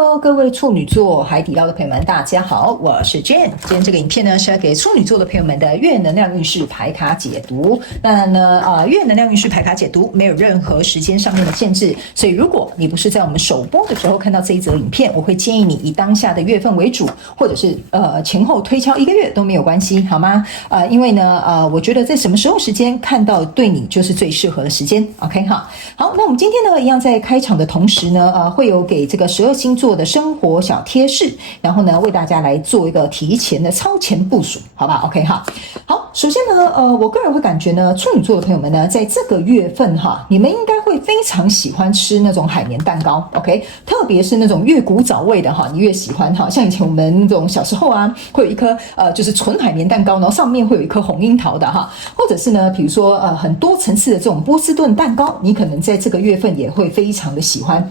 Hello， 各位处女座海底捞的朋友们，大家好，我是 Jane。今天这个影片呢是要给处女座的朋友们的月能量运势牌卡解读。那呢，月能量运势牌卡解读没有任何时间上面的限制，所以如果你不是在我们首播的时候看到这一则影片，我会建议你以当下的月份为主，或者是前后推敲1个月都没有关系，好吗？因为呢，我觉得在什么时候时间看到对你就是最适合的时间。OK 哈，好，那我们今天呢，一样在开场的同时呢，会有给这个12星座的生活小贴士，然后呢为大家来做一个提前的超前部署，好吧 ？OK 哈，好，首先呢，我个人会感觉呢，处女座的朋友们呢，在这个月份哈，你们应该会非常喜欢吃那种海绵蛋糕 ，OK， 特别是那种越古早味的哈，你越喜欢哈。像以前我们那种小时候啊，会有一颗就是纯海绵蛋糕，然后上面会有一颗红樱桃的哈，或者是呢，比如说很多层次的这种波士顿蛋糕，你可能在这个月份也会非常的喜欢。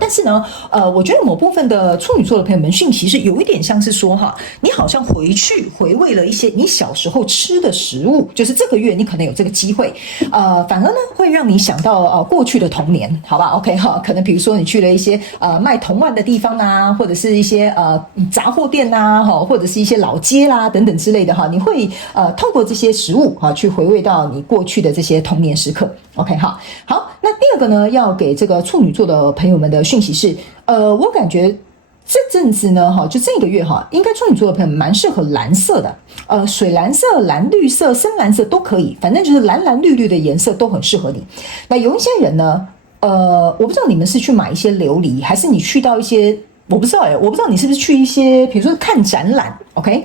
但是呢，我觉得某部分的处女座的朋友们讯息是有一点像是说哈，你好像回去回味了一些你小时候吃的食物，就是这个月你可能有这个机会，反而呢会让你想到过去的童年，好吧 ？OK 哈，可能比如说你去了一些卖童玩的地方啊，或者是一些杂货店啊，哈，或者是一些老街啦等等之类的哈，你会透过这些食物哈去回味到你过去的这些童年时刻。OK 哈，好，那第二个呢，要给这个处女座的朋友们的讯息是，我感觉这阵子呢，哈，就这个月哈，应该处女座的朋友们蛮适合蓝色的，水蓝色、蓝绿色、深蓝色都可以，反正就是蓝蓝绿绿的颜色都很适合你。那有一些人呢，我不知道你们是去买一些琉璃，还是你去到一些，我不知道你是不是去一些，比如说看展览 ，OK，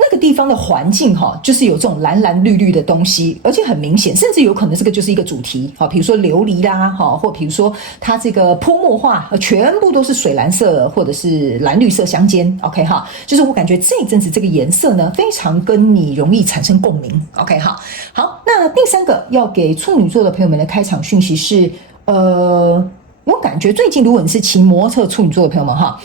那个地方的环境哈，就是有这种蓝蓝绿绿的东西，而且很明显，甚至有可能这个就是一个主题，好，比如说琉璃啦，哈，或比如说它这个泼墨画，全部都是水蓝色或者是蓝绿色相间 ，OK 哈，就是我感觉这一阵子这个颜色呢，非常跟你容易产生共鸣 ，OK 哈，好，那第三个要给处女座的朋友们的开场讯息是，我感觉最近如果你是骑摩托车处女座的朋友们哈，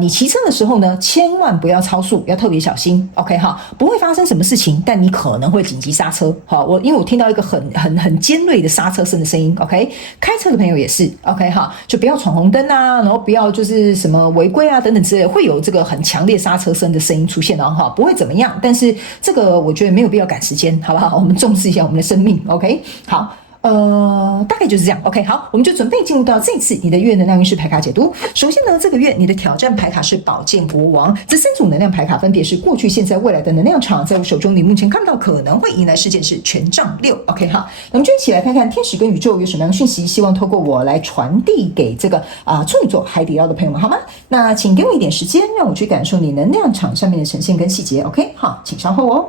你骑车的时候呢，千万不要超速，要特别小心 ，OK 哈，不会发生什么事情，但你可能会紧急刹车，好，因为我听到一个很尖锐的刹车声的声音 ，OK， 开车的朋友也是 ，OK 哈，就不要闯红灯啊，然后不要就是什么违规啊等等之类的，会有这个很强烈刹车声的声音出现哈，不会怎么样，但是这个我觉得没有必要赶时间，好不好？我们重视一下我们的生命 ，OK， 好。大概就是这样 ，OK， 好，我们就准备进入到这次你的月能量运势牌卡解读。首先呢，这个月你的挑战牌卡是宝剑国王，这3组能量牌卡分别是过去、现在、未来的能量场，在我手中你目前看到可能会迎来事件是权杖6 ，OK， 好，那我们就一起来看看天使跟宇宙有什么样的讯息，希望透过我来传递给这个处女座海底捞的朋友们，好吗？那请给我一点时间，让我去感受你能量场上面的呈现跟细节 ，OK， 好，请稍后哦。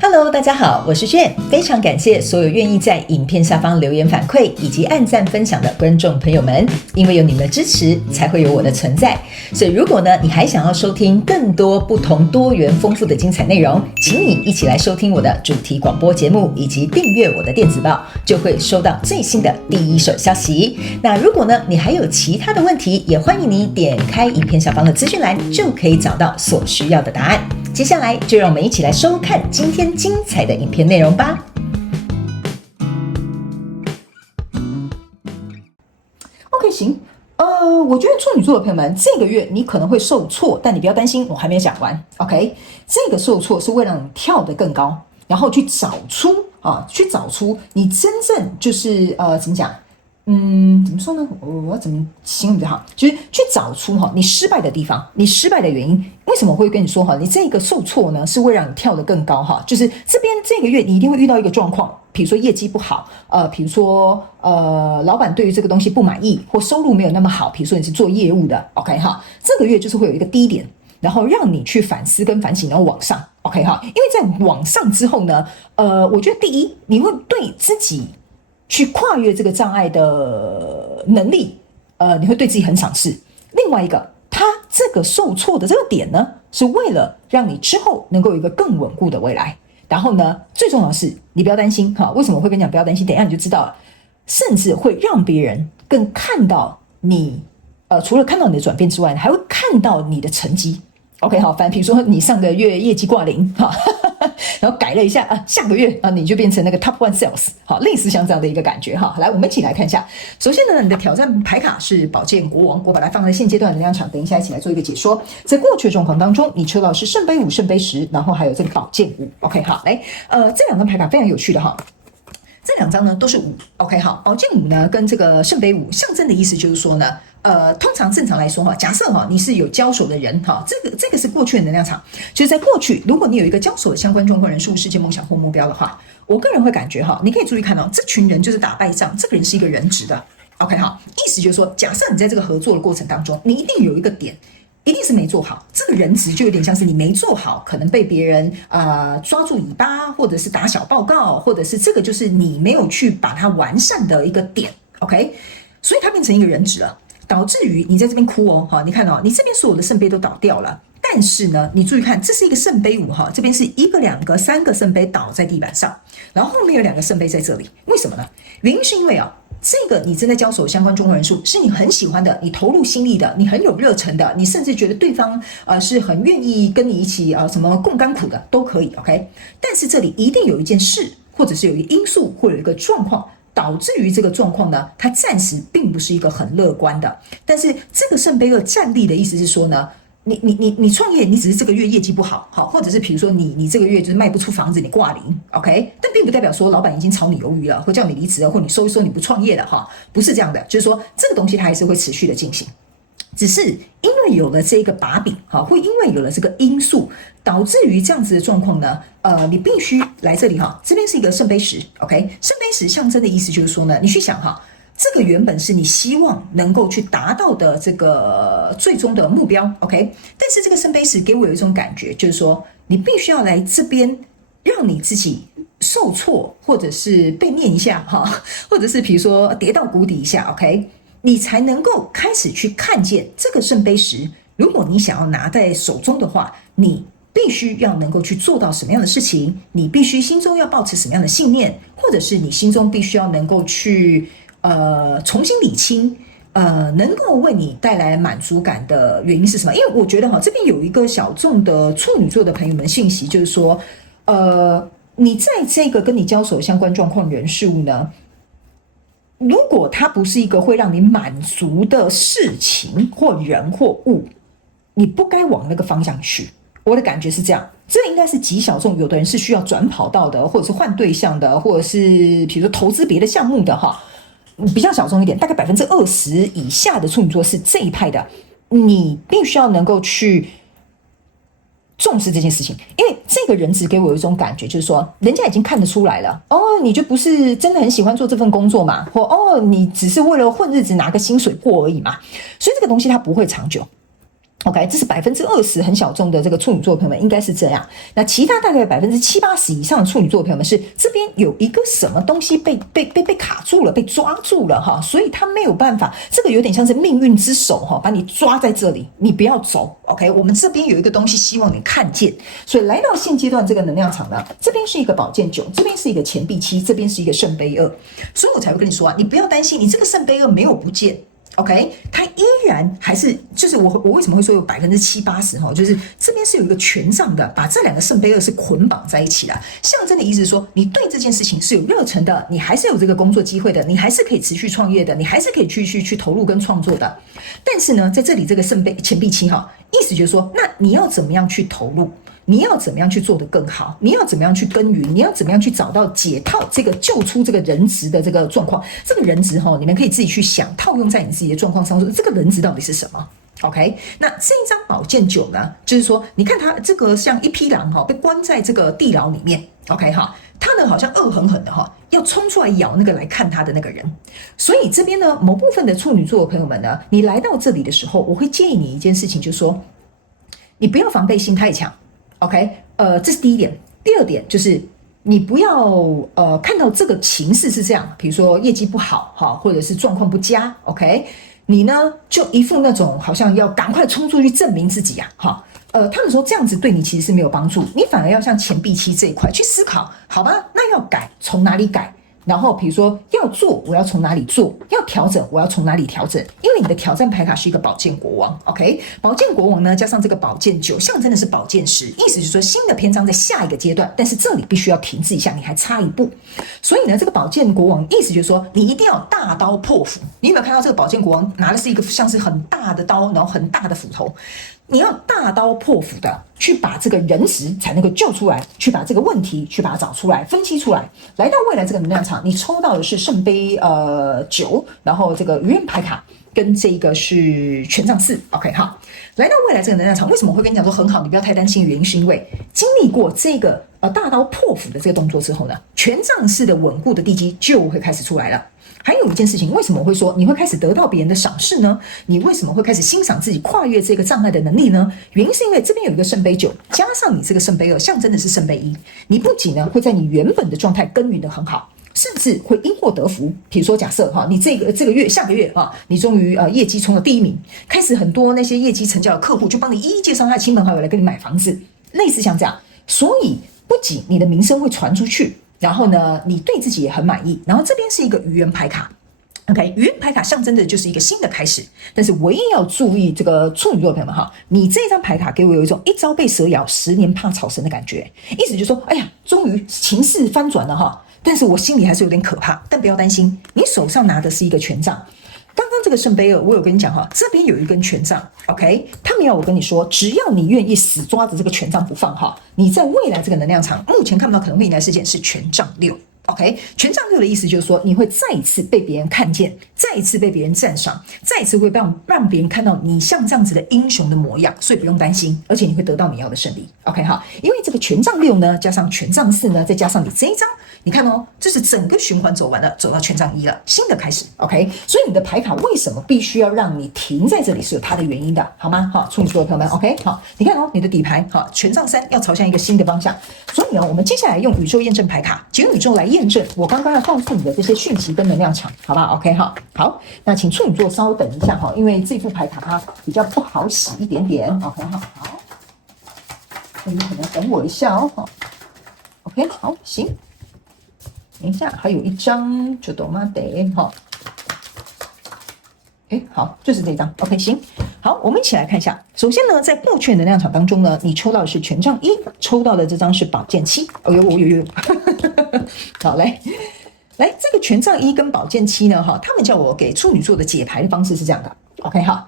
Hello， 大家好，我是Jane，非常感谢所有愿意在影片下方留言反馈以及按赞分享的观众朋友们，因为有你们的支持，才会有我的存在。所以如果呢，你还想要收听更多不同多元丰富的精彩内容，请你一起来收听我的主题广播节目，以及订阅我的电子报，就会收到最新的第一手消息。那如果呢，你还有其他的问题，也欢迎你点开影片下方的资讯栏，就可以找到所需要的答案。接下来就让我们一起来收看今天精彩的影片内容吧。OK， 行，我觉得处女座的朋友们，这个月你可能会受挫，但你不要担心，我还没有讲完。OK， 这个受挫是为了让你跳得更高，然后去找出你真正就是怎么讲？怎么说呢？我要怎么形容比较好？就是去找出你失败的地方，你失败的原因。为什么我会跟你说你这个受挫呢？是为了让你跳得更高就是这边这个月你一定会遇到一个状况，比如说业绩不好，比如说老板对于这个东西不满意，或收入没有那么好。比如说你是做业务的 ，OK 哈，这个月就是会有一个低点，然后让你去反思跟反省，然后往上 ，OK 哈。因为在往上之后呢，我觉得第一，你会对自己去跨越这个障碍的能力，你会对自己很赏识。另外一个，它这个受挫的这个点呢，是为了让你之后能够有一个更稳固的未来。然后呢，最重要的是，你不要担心哈。为什么我会跟你讲不要担心？等一下你就知道了。甚至会让别人更看到你，除了看到你的转变之外，还会看到你的成绩。OK， 好，反正比如说你上个月业绩挂0，哈，然后改了一下下个月你就变成那个 top one sales， 好，类似像这样的一个感觉哈。来，我们一起来看一下。首先呢，你的挑战牌卡是宝剑国王，我把它放在现阶段的能量场，等一下一起来做一个解说。在过去的状况当中，你抽到是圣杯5、圣杯10，然后还有这个宝剑5。OK， 好，来，这两张牌卡非常有趣的哈。这两张呢都是5 ，OK， 好，宝剑5呢跟这个圣杯5象征的意思就是说呢，通常正常来说哈，假设哈你是有交手的人哈，这个是过去的能量场，就是在过去，如果你有一个交手的相关状况、人数、事件、梦想或目标的话，我个人会感觉哈，你可以注意看这群人就是打败仗，这个人是一个人质的 ，OK， 好，意思就是说，假设你在这个合作的过程当中，你一定有一个点。一定是没做好，这个人质就有点像是你没做好，可能被别人抓住尾巴，或者是打小报告，或者是这个就是你没有去把它完善的一个点 ，OK， 所以它变成一个人质了，导致于你在这边哭哈，你看你这边所有的圣杯都倒掉了，但是呢，你注意看，这是一个圣杯5哈，这边是1个、2个、3个圣杯倒在地板上，然后后面有2个圣杯在这里，为什么呢？原因是因为这个你正在交手相关状况人数是你很喜欢的，你投入心力的，你很有热忱的，你甚至觉得对方是很愿意跟你一起什么共甘苦的都可以 OK， 但是这里一定有一件事，或者是有一个因素，或有一个状况，导致于这个状况呢，它暂时并不是一个很乐观的。但是这个圣杯2站立的意思是说呢，你创业，你只是这个月业绩不好，或者是比如说你这个月就是卖不出房子，你挂零 ，OK， 但并不代表说老板已经炒你鱿鱼了，或叫你离职了，或你收一收你不创业了不是这样的，就是说这个东西它还是会持续的进行，只是因为有了这个把柄，会因为有了这个因素，导致于这样子的状况呢，你必须来这里这边是一个圣杯10 ，OK， 圣杯10象征的意思就是说呢，你去想这个原本是你希望能够去达到的这个最终的目标 ，OK？ 但是这个圣杯10给我有一种感觉，就是说你必须要来这边，让你自己受挫，或者是被念一下或者是比如说跌到谷底一下 ，OK？ 你才能够开始去看见这个圣杯10。如果你想要拿在手中的话，你必须要能够去做到什么样的事情？你必须心中要抱持什么样的信念，或者是你心中必须要能够去。重新理清，能够为你带来满足感的原因是什么？因为我觉得这边有一个小众的处女座的朋友们信息，就是说，你在这个跟你交手相关状况人事物呢，如果它不是一个会让你满足的事情或人或物，你不该往那个方向去。我的感觉是这样，这应该是极小众，有的人是需要转跑道的，或者是换对象的，或者是比如说投资别的项目的比较小众一点，大概20%以下的处女座是这一派的，你必须要能够去重视这件事情，因为这个人质给我有一种感觉，就是说人家已经看得出来了，你就不是真的很喜欢做这份工作嘛，或你只是为了混日子拿个薪水过而已嘛，所以这个东西它不会长久。OK， 这是20%很小众的这个处女座的朋友们应该是这样。那其他大概70%、80%以上的处女座的朋友们是这边有一个什么东西被卡住了，被抓住了所以他没有办法，这个有点像是命运之手把你抓在这里，你不要走。OK， 我们这边有一个东西希望你看见，所以来到现阶段这个能量场呢，这边是一个宝剑9，这边是一个钱币7，这边是一个圣杯2，所以我才会跟你说你不要担心，你这个圣杯2没有不见。OK， 它依然还是就是我为什么会说有70%、80%就是这边是有一个权杖的，把这2个圣杯2是捆绑在一起的，象征的意思是说你对这件事情是有热忱的，你还是有这个工作机会的，你还是可以持续创业的，你还是可以去投入跟创作的。但是呢，在这里这个圣杯钱币7意思就是说，那你要怎么样去投入？你要怎么样去做得更好？你要怎么样去耕耘？你要怎么样去找到解套这个救出这个人质的这个状况？这个人质你们可以自己去想，套用在你自己的状况上，说这个人质到底是什么 ？OK， 那这一张宝剑9呢，就是说，你看它这个像一匹狼被关在这个地牢里面 ，OK 它呢好像恶狠狠的要冲出来咬那个来看他的那个人。所以这边呢，某部分的处女座的朋友们呢，你来到这里的时候，我会建议你一件事情，就是说，你不要防备心太强。OK， 这是第一点。第二点就是你不要看到这个情势是这样，比如说业绩不好或者是状况不佳 ，OK， 你呢就一副那种好像要赶快冲出去证明自己他们说这样子对你其实是没有帮助，你反而要像钱币7这一块去思考，好吧？那要改，从哪里改？然后比如说要做，我要从哪里做；要调整，我要从哪里调整。因为你的挑战牌卡是一个宝剑国王 ，OK？ 宝剑国王呢，加上这个宝剑9，象征的是宝剑10，意思就是说新的篇章在下一个阶段，但是这里必须要停滞一下，你还差一步。所以呢，这个宝剑国王意思就是说，你一定要大刀破斧。你有没有看到这个宝剑国王拿的是一个像是很大的刀，然后很大的斧头？你要大刀破斧的去把这个人质才能够救出来，去把这个问题去把它找出来，分析出来。来到未来这个能量场，你抽到的是圣杯9，然后这个愚人牌卡跟这个是权杖4。OK， 好，来到未来这个能量场，为什么我会跟你讲说很好，你不要太担心？原因是因为经历过这个大刀破斧的这个动作之后呢，权杖4的稳固的地基就会开始出来了。还有一件事情，为什么我会说你会开始得到别人的赏识呢？你为什么会开始欣赏自己跨越这个障碍的能力呢？原因是因为这边有一个圣杯9，加上你这个圣杯2，象征的是圣杯1。你不仅呢会在你原本的状态耕耘的很好，甚至会因祸得福。比如说假设你这个月下个月你终于业绩冲到第1名，开始很多那些业绩成交的客户就帮你一一介绍他的亲朋好友来跟你买房子，类似像这样。所以不仅你的名声会传出去，然后呢，你对自己也很满意。然后这边是一个愚人牌卡 ，OK， 愚人牌卡象征的就是一个新的开始。但是唯一要注意这个处女座的朋友们你这张牌卡给我有一种一朝被蛇咬，10年怕草绳的感觉，意思就是说，哎呀，终于情势翻转了但是我心里还是有点可怕。但不要担心，你手上拿的是一个权杖。刚刚这个圣杯2，我有跟你讲这边有一根权杖 ，OK， 他们要我跟你说，只要你愿意死抓着这个权杖不放你在未来这个能量场，目前看不到可能会迎来事件是权杖6。OK， 权杖6的意思就是说，你会再一次被别人看见，再一次被别人赞赏，再一次会让别人看到你像这样子的英雄的模样，所以不用担心，而且你会得到你要的胜利。OK， 因为这个权杖6呢，加上权杖4呢，再加上你这一张，你看这是整个循环走完了，走到权杖1了，新的开始。OK， 所以你的牌卡为什么必须要让你停在这里，是有它的原因的，好吗？处女座的朋友们 ，OK， 好，你看你的底牌权杖3要朝向一个新的方向，所以呢，我们接下来用宇宙验证牌卡，请用宇宙来验证我刚刚要告诉你的这些讯息跟能量场，好吧 ？OK， 好，那请处女座稍等一下因为这副牌卡它比较不好洗一点点。OK， 好，那你可能等我一下OK， 好，行，等一下，还有一张就懂吗？得好，就是这张。OK， 行，好，我们一起来看一下。首先呢，在过去的能量场当中呢，你抽到的是权杖1，抽到的这张是宝剑7。有，好，来，这个权杖1跟宝剑7呢，他们叫我给处女座的解牌的方式是这样的。OK， 好。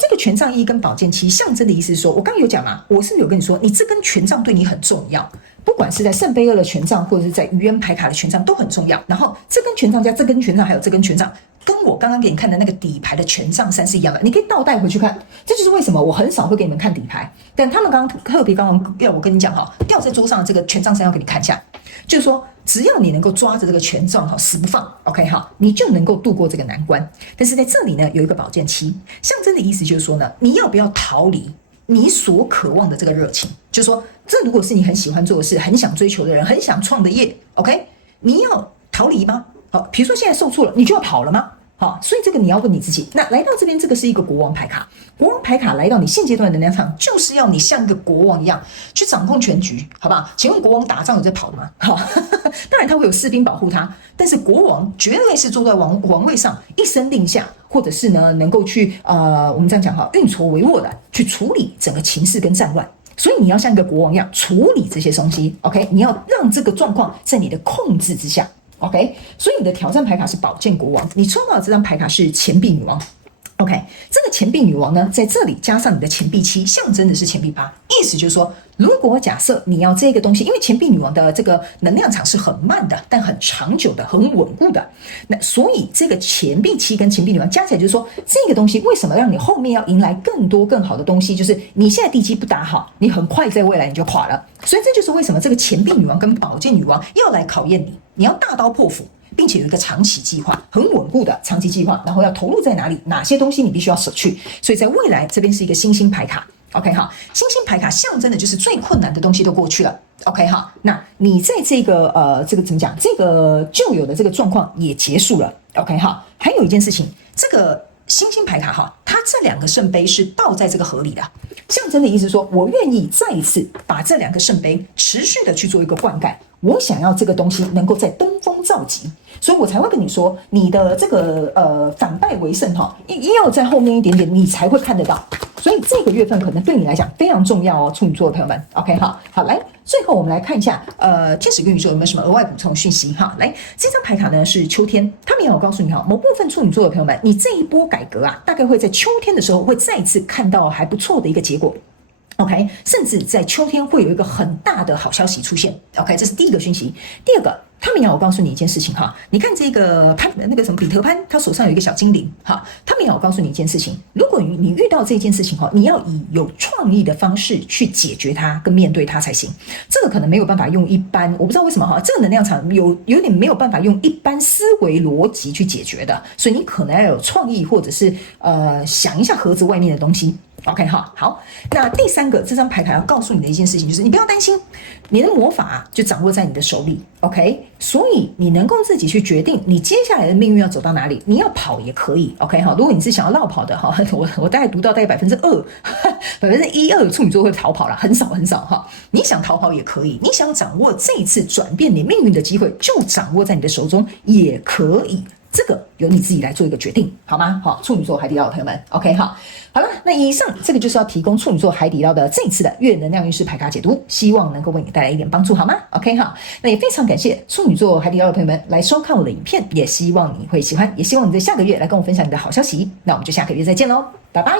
这个权杖1跟宝剑7象征的意思是说，我刚刚有讲嘛，我是不是有跟你说，你这根权杖对你很重要，不管是在圣杯2的权杖，或者是在愚人牌卡的权杖都很重要。然后这根权杖加这根权杖，还有这根权杖，跟我刚刚给你看的那个底牌的权杖3是一样的，你可以倒带回去看。这就是为什么我很少会给你们看底牌，但他们刚刚特别要我跟你讲掉在桌上的这个权杖3要给你看一下，就是说只要你能够抓着这个权杖死不放 ，OK 你就能够度过这个难关。但是在这里呢，有一个宝剑7，象征的意思就是说呢，你要不要逃离你所渴望的这个热情？就是说，这如果是你很喜欢做的事，很想追求的人，很想创的业 ，OK， 你要逃离吗？比如说现在受挫了，你就要跑了吗？所以这个你要问你自己。那来到这边，这个是一个国王牌卡，国王牌卡来到你现阶段的能量场，就是要你像一个国王一样去掌控全局，好不好？请问国王打仗有在跑的吗？当然他会有士兵保护他，但是国王绝对是坐在王位上一声令下，或者是呢能够去我们这样讲运筹帷幄的去处理整个情势跟战乱。所以你要像一个国王一样处理这些东西 ，OK？ 你要让这个状况在你的控制之下。OK， 所以你的挑战牌卡是宝剑国王，你抽到的这张牌卡是钱币女王。OK， 这个钱币女王呢，在这里加上你的钱币7，象征的是钱币8，意思就是说，如果假设你要这个东西，因为钱币女王的这个能量场是很慢的，但很长久的，很稳固的，那所以这个钱币7跟钱币女王加起来，就是说这个东西为什么让你后面要迎来更多更好的东西，就是你现在地基不打好，你很快在未来你就垮了。所以这就是为什么这个钱币女王跟宝剑女王要来考验你，你要大刀破斧。并且有一个长期计划，很稳固的长期计划，然后要投入在哪里，哪些东西你必须要舍去。所以在未来这边是一个星星牌卡 ，OK 星星牌卡象征的就是最困难的东西都过去了 ，OK 那你在这个这个怎么讲？这个旧有的这个状况也结束了 ，OK 还有一件事情，这个星星牌卡它这2个圣杯是倒在这个河里的，象征的意思说，我愿意再一次把这2个圣杯持续的去做一个灌溉，我想要这个东西能够在登峰造极，所以我才会跟你说，你的这个反败为胜哈，要在后面一点点，你才会看得到。所以这个月份可能对你来讲非常重要哦，处女座的朋友们 ，OK 好，来，最后我们来看一下，天使跟宇宙有没有什么额外补充讯息哈？来，这张牌卡呢是秋天，他们也有告诉你哈，某部分处女座的朋友们，你这一波改革啊，大概会在秋天的时候会再一次看到还不错的一个结果。OK， 甚至在秋天会有一个很大的好消息出现。OK， 这是第一个讯息。第二个，他们也要告诉你一件事情哈，你看这个那个什么彼得潘，他手上有一个小精灵哈，他们也要告诉你一件事情，如果你遇到这件事情哈，你要以有创意的方式去解决它跟面对它才行。这个可能没有办法用一般，我不知道为什么哈，这个能量场有点没有办法用一般思维逻辑去解决的，所以你可能要有创意，或者是想一下盒子外面的东西。OK 好，那第三个，这张牌卡要告诉你的一件事情就是，你不要担心，你的魔法就掌握在你的手里 ，OK， 所以你能够自己去决定你接下来的命运要走到哪里。你要跑也可以 ，OK 好，如果你是想要绕跑的哈，我大概读到大概2%、1%、2%处女座会逃跑啦，很少哈。你想逃跑也可以，你想掌握这一次转变你命运的机会，就掌握在你的手中也可以。这个由你自己来做一个决定，好吗？好，处女座海底捞的朋友们 ，OK 好了，那以上这个就是要提供处女座海底捞的这一次的月能量运势牌卡解读，希望能够为你带来一点帮助，好吗 ？OK 好，那也非常感谢处女座海底捞的朋友们来收看我的影片，也希望你会喜欢，也希望你在下个月来跟我分享你的好消息，那我们就下个月再见喽，拜拜。